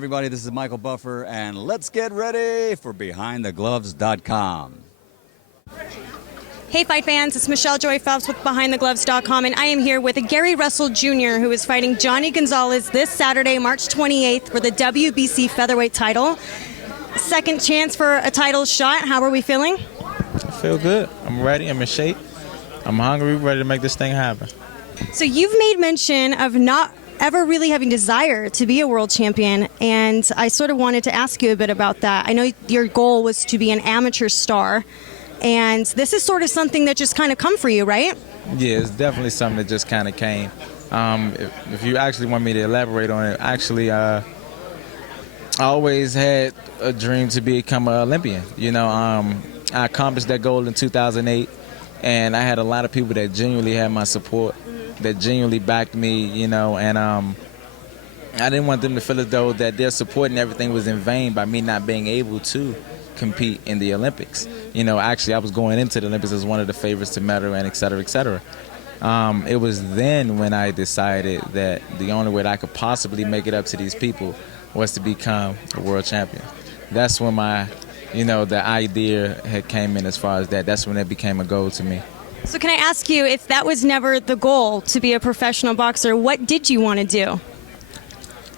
everybody, this is Michael Buffer, and let's get ready for BehindTheGloves.com. Hey fight fans, it's Michelle Joy Phelps with BehindTheGloves.com, and I am here with Gary Russell Jr., who is fighting Johnny Gonzalez this Saturday, March 28th, for the WBC featherweight title. Second chance for a title shot. How are we feeling? I feel good. I'm ready. I'm in shape. I'm hungry, ready to make this thing happen. So you've made mention of not ever really having desire to be a world champion, and I sort of wanted to ask you a bit about that. I know your goal was to be an amateur star, and this is sort of something that just kind of come for you, right? Yeah, it's definitely something that just kind of came. If you actually want me to elaborate on it, actually, I always had a dream to become an Olympian. You know, I accomplished that goal in 2008, and I had a lot of people that genuinely had my support, that genuinely backed me, you know, and I didn't want them to feel as though that their support and everything was in vain by me not being able to compete in the Olympics. You know, actually, I was going into the Olympics as one of the favorites to medal and et cetera, et cetera. It was then when I decided that the only way that I could possibly make it up to these people was to become a world champion. That's when my, you know, the idea had came in as far as that. That's when it became a goal to me. So can I ask you, if that was never the goal, to be a professional boxer, what did you want to do?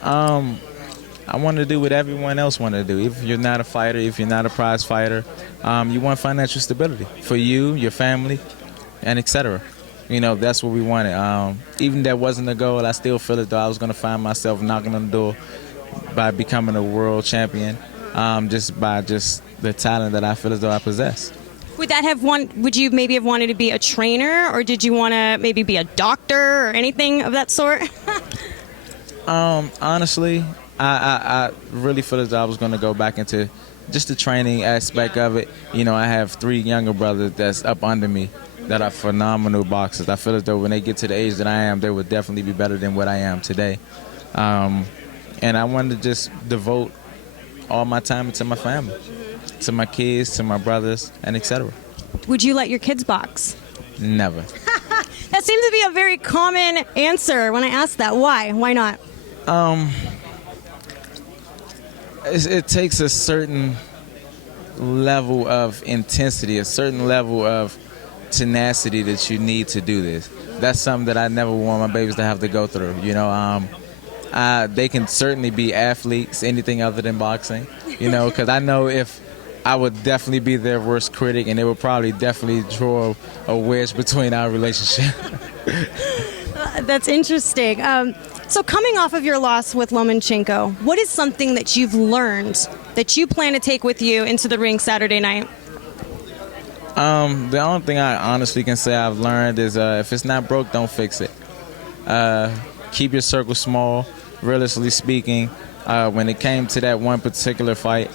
I want to do what everyone else wanted to do. If you're not a fighter, if you're not a prize fighter, you want financial stability for you, your family, and etc. You know, that's what we wanted. Even that wasn't the goal, I still feel as though I was going to find myself knocking on the door by becoming a world champion, just by the talent that I feel as though I possess. Would you maybe have wanted to be a trainer, or did you want to maybe be a doctor or anything of that sort? Honestly, I really feel as though I was going to go back into just the training aspect of it. You know, I have 3 younger brothers that's up under me that are phenomenal boxers. I feel as though when they get to the age that I am, they would definitely be better than what I am today. And I wanted to just devote all my time to my family, to my kids, to my brothers, and etc. Would you let your kids box? Never. That seems to be a very common answer when I ask that. Why? Why not? It takes a certain level of intensity, a certain level of tenacity that you need to do this. That's something that I never want my babies to have to go through. You know, they can certainly be athletes, anything other than boxing, you know, because I know if I would definitely be their worst critic, and it would probably definitely draw a wedge between our relationship. That's interesting. So coming off of your loss with Lomachenko, what is something that you've learned that you plan to take with you into the ring Saturday night? The only thing I honestly can say I've learned is if it's not broke, don't fix it. Keep your circle small. Realistically speaking, when it came to that one particular fight,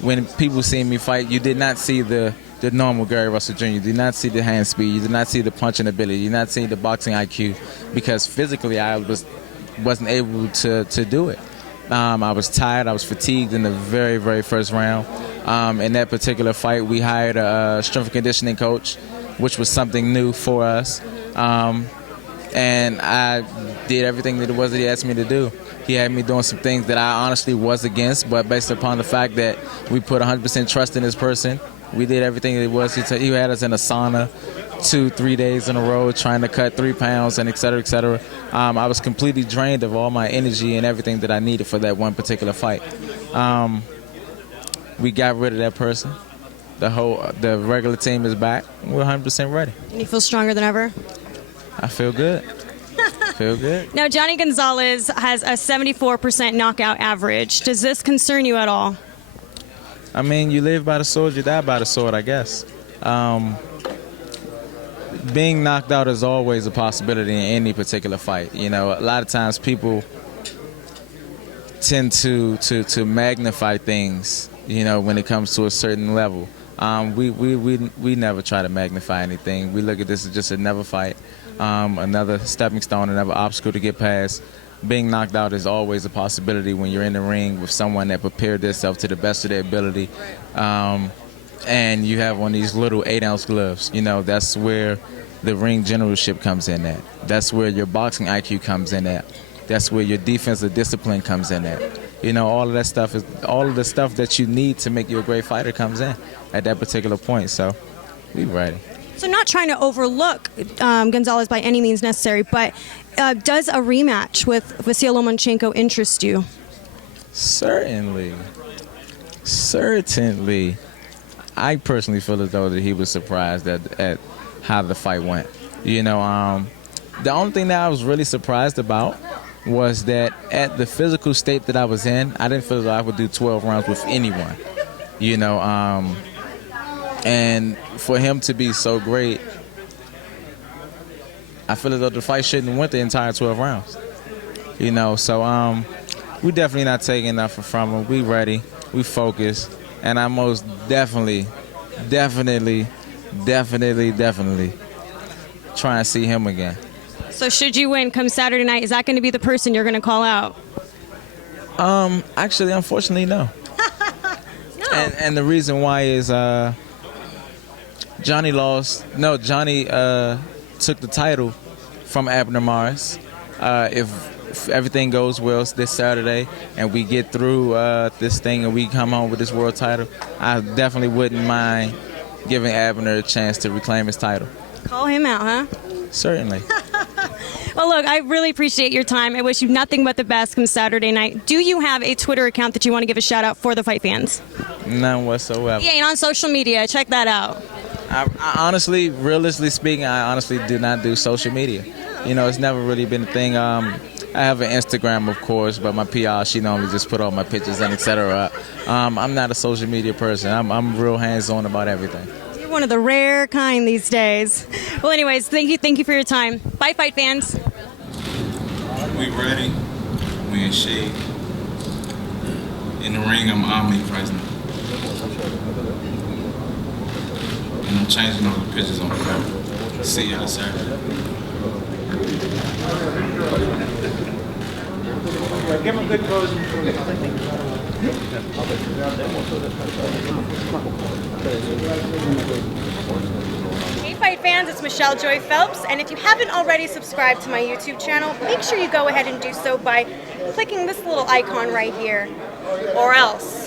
when people see me fight, you did not see the normal Gary Russell Jr. You did not see the hand speed. You did not see the punching ability. You did not see the boxing IQ, because physically I wasn't able to do it. I was tired. I was fatigued in the very, very first round. In that particular fight, we hired a strength and conditioning coach, which was something new for us. And I did everything that it was that he asked me to do. He had me doing some things that I honestly was against, but based upon the fact that we put 100% trust in this person, we did everything that it was. He had us in a sauna 2-3 days in a row trying to cut 3 pounds and et cetera, et cetera. I was completely drained of all my energy and everything that I needed for that one particular fight. We got rid of that person. The regular team is back. We're 100% ready. And you feel stronger than ever? I feel good. Feel good. Now, Johnny Gonzalez has a 74% knockout average. Does this concern you at all? I mean, you live by the sword, you die by the sword, I guess. Being knocked out is always a possibility in any particular fight. You know, a lot of times people tend to magnify things, you know, when it comes to a certain level. We never try to magnify anything. We look at this as just another fight, another stepping stone, another obstacle to get past. Being knocked out is always a possibility when you're in the ring with someone that prepared themselves to the best of their ability, and you have one of these little 8-ounce gloves. You know, that's where the ring generalship comes in at. That's where your boxing IQ comes in at. That's where your defensive discipline comes in at. You know, all of that stuff is all of the stuff that you need to make you a great fighter comes in at that particular point. So we ready. So not trying to overlook Gonzalez by any means necessary, but does a rematch with Vasyl Lomachenko interest you? Certainly. I personally feel as though that he was surprised at how the fight went. You know, the only thing that I was really surprised about was that at the physical state that I was in, I didn't feel as though I would do 12 rounds with anyone. You know, and for him to be so great, I feel as though the fight shouldn't have went the entire 12 rounds. You know, so we definitely not taking nothing from him. We ready, we focused, and I most definitely try and see him again. So should you win come Saturday night, is that going to be the person you're going to call out? Actually, unfortunately, no. No. And the reason why is Johnny took the title from Abner Mares. If everything goes well this Saturday and we get through this thing and we come home with this world title, I definitely wouldn't mind giving Abner a chance to reclaim his title. Call him out, huh? Certainly. Well, look, I really appreciate your time. I wish you nothing but the best come Saturday night. Do you have a Twitter account that you want to give a shout out for the fight fans? None whatsoever. He ain't on social media. Check that out. I honestly, realistically speaking, I honestly do not do social media. You know, it's never really been a thing. I have an Instagram, of course, but my PR, she normally just put all my pictures and etc. I'm not a social media person. I'm real hands-on about everything. You're one of the rare kind these days. Well, anyways, thank you for your time. Bye, fight fans. We ready. We in shape. In the ring, I'm omnipresent. And I'm changing all the pictures on the cover. See y'all Saturday. Give him a good pose. Hey fight fans, it's Michelle Joy Phelps, and if you haven't already subscribed to my YouTube channel, make sure you go ahead and do so by clicking this little icon right here, or else